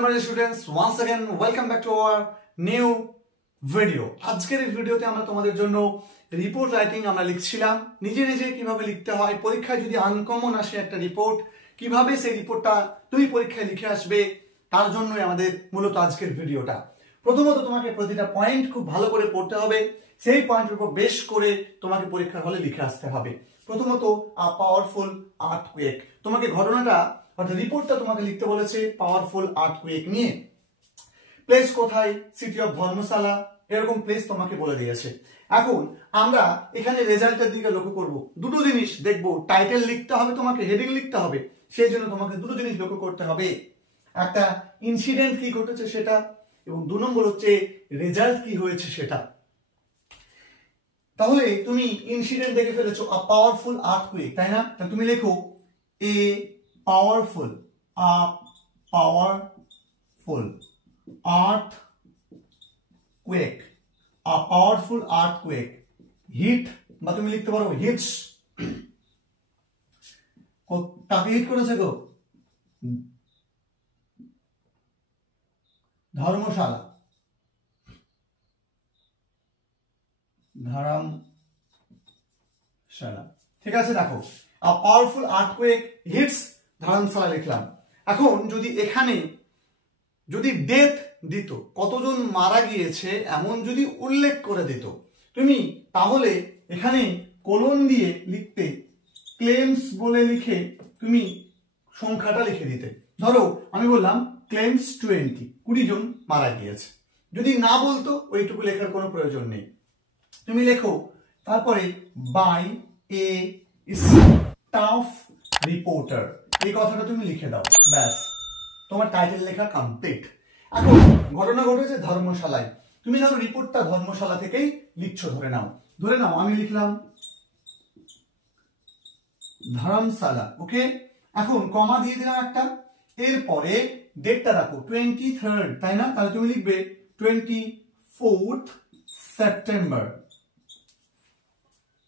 Hello my students, once again welcome back to our new video. আজকের এই ভিডিওতে আমরা তোমাদের জন্য রিপোর্ট রাইটিং আমরা লিখছিলাম নিজে নিজে কিভাবে লিখতে হয়, পরীক্ষায় যদি আনকমন আসে একটা রিপোর্ট কিভাবে সেই রিপোর্টটা তুমি পরীক্ষায় লিখে আসবে তার জন্যই আমাদের মূলত আজকের ভিডিওটা। প্রথমত তোমাকে প্রতিটা পয়েন্ট খুব ভালো করে পড়তে হবে, সেই পয়েন্টের উপর বেশ করে তোমাকে পরীক্ষার হলে লিখে আসতে হবে। প্রথমত আ পাওয়ারফুল আর্থকুয়েক, তোমাকে ঘটনাটা অর্থাৎ রিপোর্টটা তোমাকে লিখতে বলেছে পাওয়ারফুল আর্থকুয়েক নিয়ে। প্লেস কোথায়? সিটি অফ ধর্মশালা, এরকম প্লেস তোমাকে বলে দিয়েছে। এখন আমরা এখানে রেজাল্টের দিকে লক্ষ্য করব, দুটো জিনিস দেখব, টাইটেল লিখতে হবে, তোমাকে হেডিং লিখতে হবে, সেই জন্য তোমাকে দুটো জিনিস লক্ষ্য করতে হবে, একটা ইনসিডেন্ট কি ঘটেছে সেটা, এবং দু নম্বর হচ্ছে রেজাল্ট কি হয়েছে সেটা। তাহলে তুমি ইনসিডেন্ট দেখে ফেলেছো আ পাওয়ারফুল আর্থকুয়েক, তাই না? তাহলে তুমি লেখো a powerful earthquake, a powerful earthquake hit, বা তুমি লিখতে পারো হিটস, কাকে হিট করেছে গো? ধর্মশালা, ঠিক আছে। দেখো a powerful earthquake hits ধর্মশালা লিখলাম। এখন যদি এখানে যদি ডেথ দিত, কতজন মারা গিয়েছে এমন যদি উল্লেখ করে দিত তুমি, তাহলে এখানে কোলন দিয়ে লিখতে, ক্লেমস বলে লিখে তুমি সংখ্যাটা লিখে দিতে। ধরো আমি বললাম ক্লেমস 20 জন মারা গিয়েছে, যদি না বলতো ওইটুকু লেখার কোনো প্রয়োজন নেই, তুমি লেখো তারপরে বাই এ স্টাফ রিপোর্টার, এই কথাটা তুমি লিখে দাও, ব্যাস তোমার টাইটেল লেখা কমপ্লিট। এখন ঘটনা ঘটেছে ধর্মশালায়, তুমি ধরো রিপোর্টটা ধর্মশালা থেকেই লিখছো, ধরে নাও আমি লিখলাম ধর্মশালা, ওকে। এখন কমা দিয়ে দিলাম একটা, এরপরে ডেটটা রাখো 23rd, তাই না? তাহলে তুমি লিখবে 24th সেপ্টেম্বর।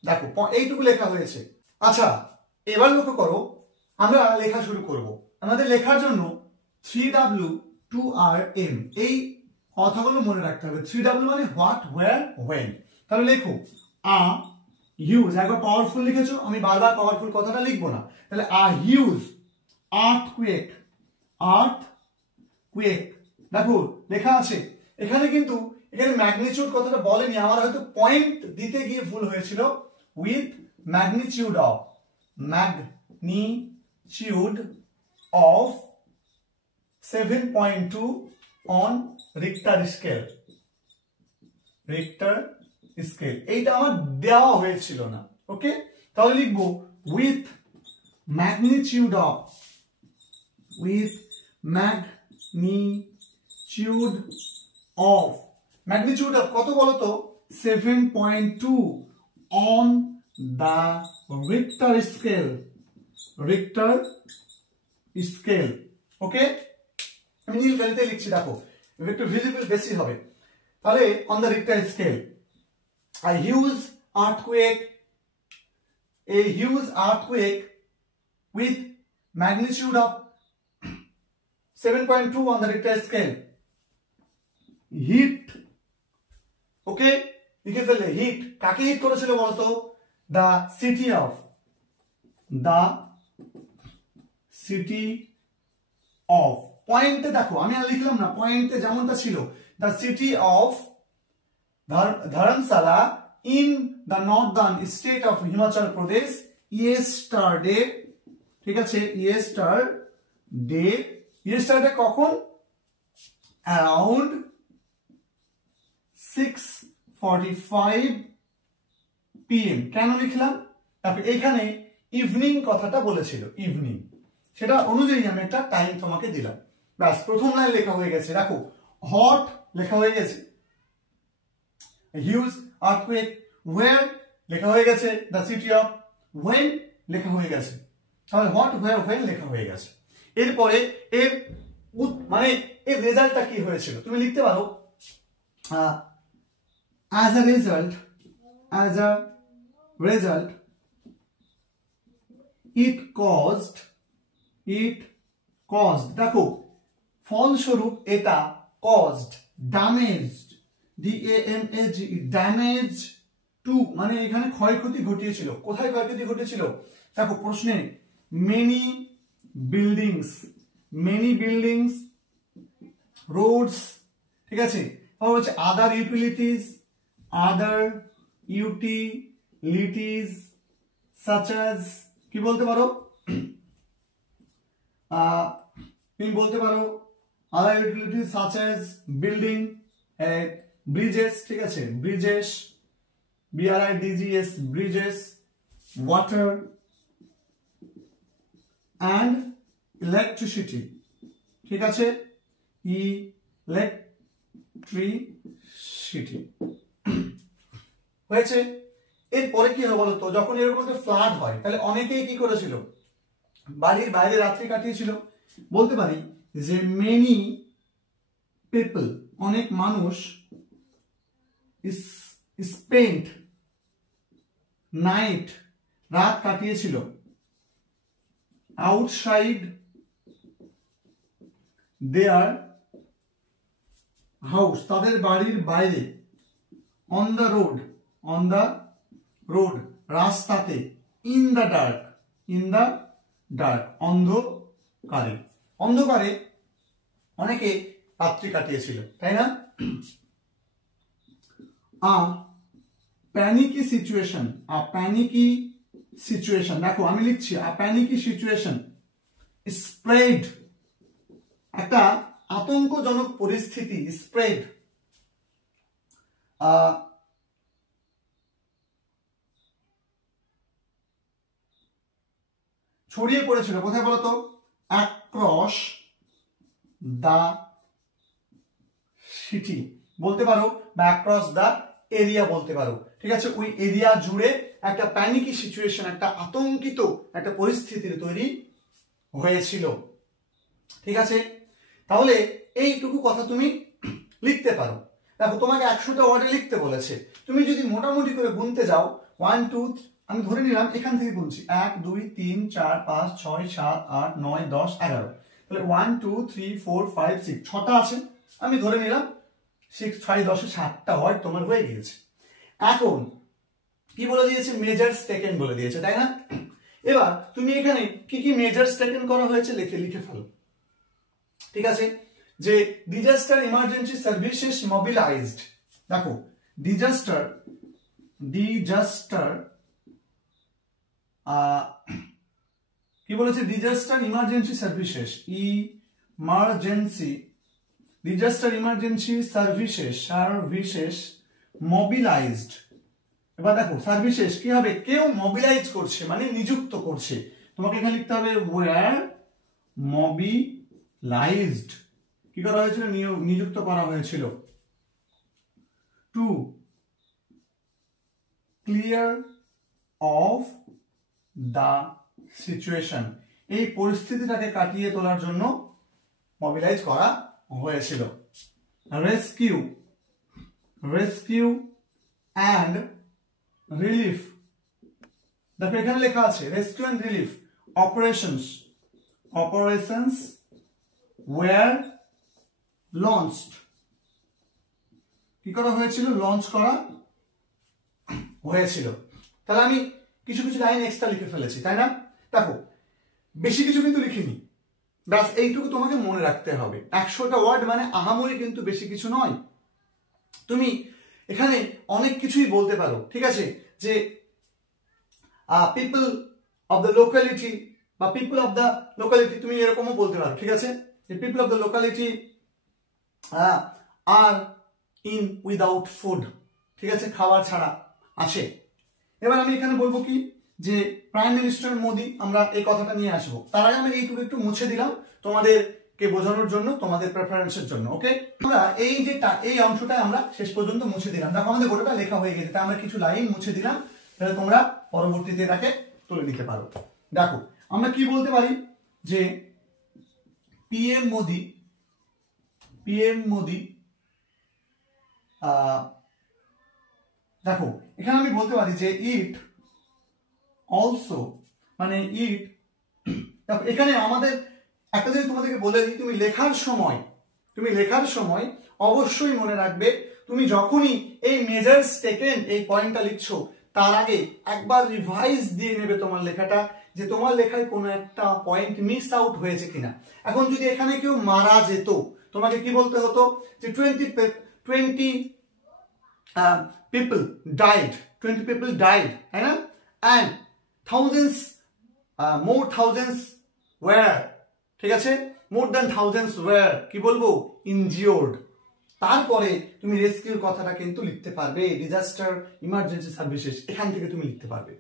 দেখো এইটুকু লেখা হয়েছে। আচ্ছা এবার লক্ষ্য করো, আমরা লেখা শুরু করব। আমাদের লেখার জন্য 3W 2RM, এই কথাগুলো মনে রাখতে হবে। 3W মানে হোয়াট, হোয়ার, হোয়েন। তাহলে লেখো আ হিউজ, একবার পাওয়ারফুল লিখেছো, আমি বারবার পাওয়ারফুল কথাটা লিখবো না, তাহলে আ হিউজ আর্থকুয়েক, দেখো লেখা আছে এখানে, কিন্তু এখানে ম্যাগনিটিউড কথাটা বলেনি, আমার হয়তো পয়েন্ট দিতে গিয়ে ভুল হয়েছিল। With magnitude of 7.2 on Richter scale, এইটা আমার দেওয়া হয়েছিল না, ওকে। তাহলে লিখবো উইথ ম্যাগনিটিউড অফ কত বলতো? 7.2 on the Richter scale, ওকে। আমি নীল কালিতে লিখছি, দেখো একটু ভিজিবল বেশি হবে। তাহলে on the Richter scale, a huge earthquake with magnitude of 7.2 on the Richter scale hit, ওকে। লিখে ফেললে হিট, কাকে হিট করেছিল বলতো? the city of পয়েন্টে দেখো আমি আর লিখলাম না, পয়েন্টে যেমনটা ছিল, the city of Dharamshala in the northern state of Himachal Pradesh yesterday, ঠিক আছে। yesterday কখন? around 6:45 PM। কেন লিখলাম? তারপরে এখানে ইভিনিং কথাটা বলেছিল, ইভিনিং, সেটা অনুযায়ী আমি একটা টাইম তোমাকে দিলাম, ব্যাস প্রথম লাইন লেখা হয়ে গেছে। দেখো হট লেখা হয়ে গেছে, হিউজ আর্থকুয়েক, ওয়্যার লেখা হয়ে গেছে, দ্য সিটি অফ, ওয়েন লেখা হয়ে গেছে, তাহলে হট, ওয়্যার, ওয়েন লেখা হয়ে গেছে। এরপরে এর মানে এর রেজাল্টটা কি হয়েছিল তুমি লিখতে পারো as a result it caused, দেখো ফলস্বরূপ এটা caused, damaged, DAMAG, damage to, মানে এখানে ক্ষয়ক্ষতি ঘটিয়েছিল। কোথায় ক্ষয়ক্ষতি ঘটেছিল? দেখো প্রশ্নে মেনি বিল্ডিংস, রোডস, ঠিক আছে, তারপর হচ্ছে আদার ইউটিলিটিস such as, কি বলতে পারো, তুমি বলতে পারো other utilities such as building, bridges, ঠিক আছে, bridges, BRIDGES, bridges, water and electricity, ঠিক আছে, ইলেকট্রিসিটি হয়েছে। এরপরে কি হবে বলতো, যখন এরকম একটা ফ্লাড হয় তাহলে অনেকেই কি করেছিল, বাড়ির বাইরে রাত্রি কাটিয়েছিল। বলতে পারি যে মেনি পিপল, অনেক মানুষ, স্পেন্ট নাইট, রাত কাটিয়েছিল, আউটসাইড দেয়ার হাউস, তাদের বাড়ির বাইরে, অন দ্য রোড, রাস্তাতে, ইন দ্য ডার্ক, অন্ধকারে অনেকে রাত্রি কাটিয়েছিল, তাই না? প্যানিকি সিচুয়েশন, দেখো আমি লিখছি প্যানিকি সিচুয়েশন স্প্রেড, একটা আতঙ্কজনক পরিস্থিতি, স্প্রেড ছড়িয়ে পড়েছিল। কোথায় বলতো? অ্যাক্রস দা সিটি বলতে পারো, বা অ্যাক্রস দা এরিয়া বলতে পারো, ঠিক আছে। ওই এরিয়া জুড়ে একটা প্যানিকি সিচুয়েশন, একটা আতঙ্কিত একটা পরিস্থিতির তৈরি হয়েছিল, ঠিক আছে। তাহলে এইটুকু কথা তুমি লিখতে পারো। দেখো তোমাকে 100টা ওয়ার্ডে লিখতে বলেছে, তুমি যদি মোটামুটি করে গুনতে যাও 1 2, আমি ধরে নিলাম এখান থেকে গুনছি 1 2 3 4 5 6 7 8 9 10 11, তাহলে 1 2 3 4 5 6, 6টা আছে, আমি ধরে নিলাম 6 6 10 7টা ওয়ার্ড তোমার হয়ে গিয়েছে। এখন কি বলে দিয়েছে? মেজার্স টেকেন বলে দিয়েছে, তাই না? এবার তুমি এখানে কি কি মেজার্স টেকেন করা হয়েছে লিখে ফেলো, ঠিক আছে। যে ডিজাস্টার ইমার্জেন্সি সার্ভিসেস মোবিলাইজড, দেখো ডিজাস্টার কি বলেছে? Disaster emergency services, disaster emergency services mobilised. এবার দেখো সার্ভিসেস কি হবে? কেউ মোবিলাইজ করছে, মানে নিযুক্ত করছে। তোমাকে এখানে লিখতে হবে ওয়্যার মোবিলাইজড, কি করা হয়েছিল? নিযুক্ত করা হয়েছিল। To clear of the situation, এই পরিস্থিতিটাকে কাটিয়ে তোলার জন্য মোবিলাইজ করা হয়েছিল। রেস্কিউ অ্যান্ড রিলিফ, দেখো এখানে লেখা আছে rescue and relief operations were launched, কি করা হয়েছিল? লঞ্চ করা হয়েছিল। তাহলে আমি কিছু কিছু লাইন এক্সট্রা লিখে ফেলেছি, তাই না? দেখো বেশি কিছু কিন্তু লিখিনি, ব্যাস এইটুকু তোমাকে মনে রাখতে হবে। 100টা ওয়ার্ড মানে আহামরি কিন্তু বেশি কিছু নয়। তুমি এখানে অনেক কিছুই বলতে পারো, ঠিক আছে, যে পিপল অফ দ্য লোকালিটি বা পিপল অফ দ্য লোকালিটি, তুমি এরকমও বলতে পারো, ঠিক আছে, যে people of the locality are in without food, ঠিক আছে, খাবার ছাড়া আছে। এবার আমি এখানে বলবো কি, যে প্রাইম মিনিস্টার মোদি, আমরা এই কথাটা নিয়ে আসবো। তার আগে আমি এইটুকু একটু মুছে দিলাম তোমাদেরকে বোঝানোর জন্য, তোমাদের প্রেফারেন্সের জন্য। ওকে, আমরা এই অংশটা আমরা শেষ পর্যন্ত মুছে দিলাম। দেখো আমাদের গোটাটা লেখা হয়ে গেছে, তাই আমরা কিছু লাইন মুছে দিলাম, তাহলে তোমরা পরবর্তীতে এটাকে তুলে নিতে পারো। দেখো আমরা কি বলতে পারি, যে পিএম মোদি দেখো এখানে আমি বলতে পারি যে ইট অলসো, মানে ইট, দেখো এখানে আমাদের একটা জিনিস তোমাদেরকে বলে দিই, তুমি লেখার সময় অবশ্যই মনে রাখবে, তুমি যখনই এই মেজার্স টেকেন এই পয়েন্টটা লিখছো তার আগে একবার রিভাইজ দিয়ে নেবে তোমার লেখাটা, যে তোমার লেখায় কোনো একটা পয়েন্ট মিস আউট হয়েছে কিনা। এখন যদি এখানে কেউ মারা যেত, তোমাকে কি বলতে হতো যে 20 people died, তাই না, and thousands were, ঠিক আছে, more than thousands were কি বলবো injured। তারপরে তুমি রেস্কিউর কথাটা কিন্তু লিখতে পারবে, ডিজাস্টার ইমার্জেন্সি সার্ভিসেস, এখান থেকে তুমি লিখতে পারবে,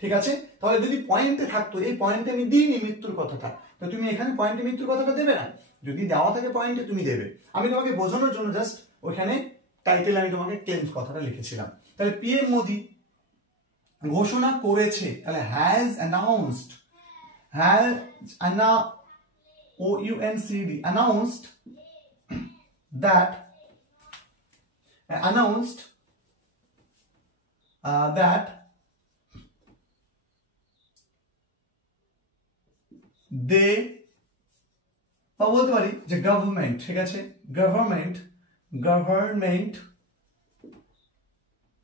ঠিক আছে। তাহলে যদি পয়েন্টে থাকতো, এই পয়েন্টে আমি দিইনি মৃত্যুর কথাটা, তো তুমি এখানে পয়েন্টে মৃত্যুর কথাটা দেবে না, যদি দেওয়া থাকে পয়েন্টে তুমি দেবে। আমি তোমাকে বোঝানোর জন্য জাস্ট ওইখানে টাইটেল আমি তোমাকে ক্লেমস কথাটা লিখেছিলাম। তাহলে পিএম মোদি ঘোষণা করেছে, তাহলে has announced, announced that they বলতে পারি যে গভর্নমেন্ট, ঠিক আছে, গভর্নমেন্ট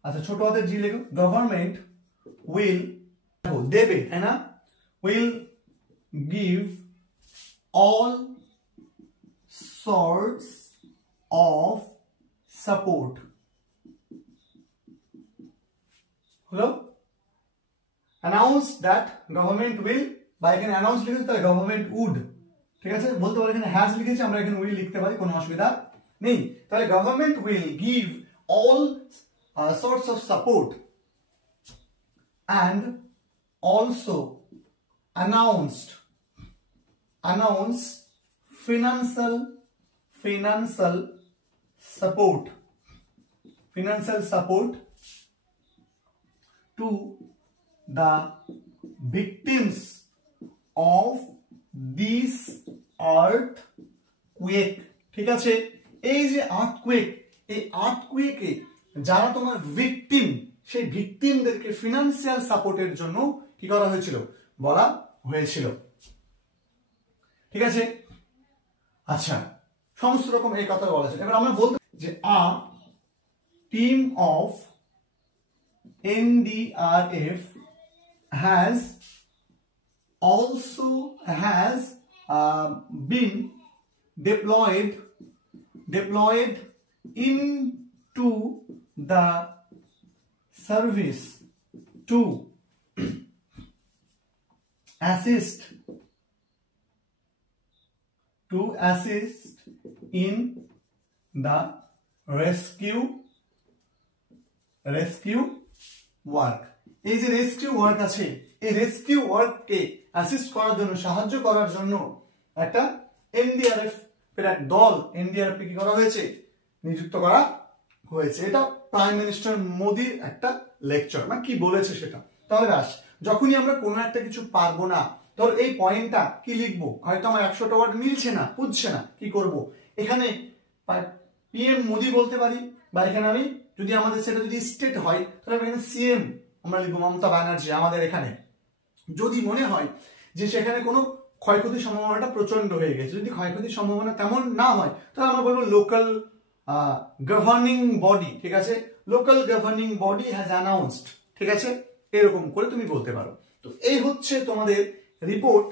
আচ্ছা ছোট হাতের জি লেখো, গভর্নমেন্ট উইল দেবে, তাই না, will give all sorts of support, হলো, announce that government will, বা এখানে announce লিখেছে তাহলে government would, ঠিক আছে, বলতে পারি এখানে has লিখেছি, আমরা এখানে will লিখতে পারি, কোনো অসুবিধা নেই। তাহলে government will give all sorts of support and also announce financial support to the victims of this earthquake, ঠিক আছে। এই যে আর্থকুয়েক, এই আর্থকুয়েকে যারা তোমার ভিকটিম, সেই ভিকটিমদেরকে ফিনান্সিয়াল সাপোর্টের জন্য কি করা হয়েছিল, বলা হয়েছিল, ঠিক আছে। আচ্ছা, সমস্ত রকম এই কথা বলা হয়েছে। এবার আমরা বলতে যে a team of NDRF has been deployed into the service to assist in the rescue work। এই যে রেস্কিউ ওয়ার্ক আছে, এই রেস্কিউ ওয়ার্ককে অ্যাসিস্ট করার জন্য, সাহায্য করার জন্য একটা এনডিআরএফ এর এক দল, এনডিআরএফ কি করা হয়েছে, নিযুক্ত করা হয়েছে। এটা প্রাইম মিনিস্টার মোদির একটা লেকচার, মানে কি বলেছে সেটা। তাহলে ব্যাস, যখনই আমরা কোনো একটা কিছু পারবো না, ধর এই পয়েন্টটা কি লিখবো, হয়তো আমার 100টা ওয়ার্ড মিলছে না, বুঝছে না, কি করব, এখানে পিএম মোদি বলতে পারি, বা এখানে আমি যদি আমাদের সেটা যদি স্টেট হয় তাহলে এখানে সিএম আমরা লিখবো, মমতা ব্যানার্জি। আমাদের এখানে যদি মনে হয় যে সেখানে কোনো ক্ষয়ক্ষতির সম্ভাবনাটা প্রচন্ড হয়ে গেছে, যদি ক্ষয়ক্ষতির সম্ভাবনা তেমন না হয় তাহলে আমরা বলবো লোকাল গভর্নিং বডি, ঠিক আছে, local governing body has announced, ঠিক আছে, এরকম করে তুমি বলতে পারো। তো এই হচ্ছে তোমাদের রিপোর্ট,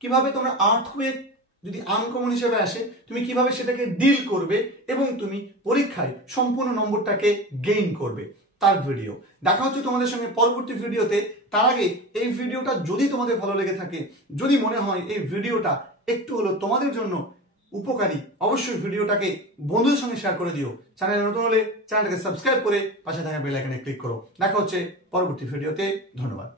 কিভাবে তোমরা আর্থকুয়েক যদি আনকমন হিসেবে আসে তুমি কিভাবে সেটাকে ডিল করবে এবং তুমি পরীক্ষায় সম্পূর্ণ নম্বরটাকে গেইন করবে, তার ভিডিও। দেখা হচ্ছে তোমাদের সঙ্গে পরবর্তী ভিডিওতে। তার আগে এই ভিডিওটা যদি তোমাদের ভালো লেগে থাকে, যদি মনে হয় এই ভিডিওটা একটু হলো তোমাদের জন্য উপকারী, অবশ্যই ভিডিওটাকে বন্ধুদের সঙ্গে শেয়ার করে দিও। চ্যানেলে নতুন হলে চ্যানেলটাকে সাবস্ক্রাইব করে পাশে থাকা বেল আইকনে ক্লিক করো। দেখা হচ্ছে পরবর্তী ভিডিওতে। ধন্যবাদ।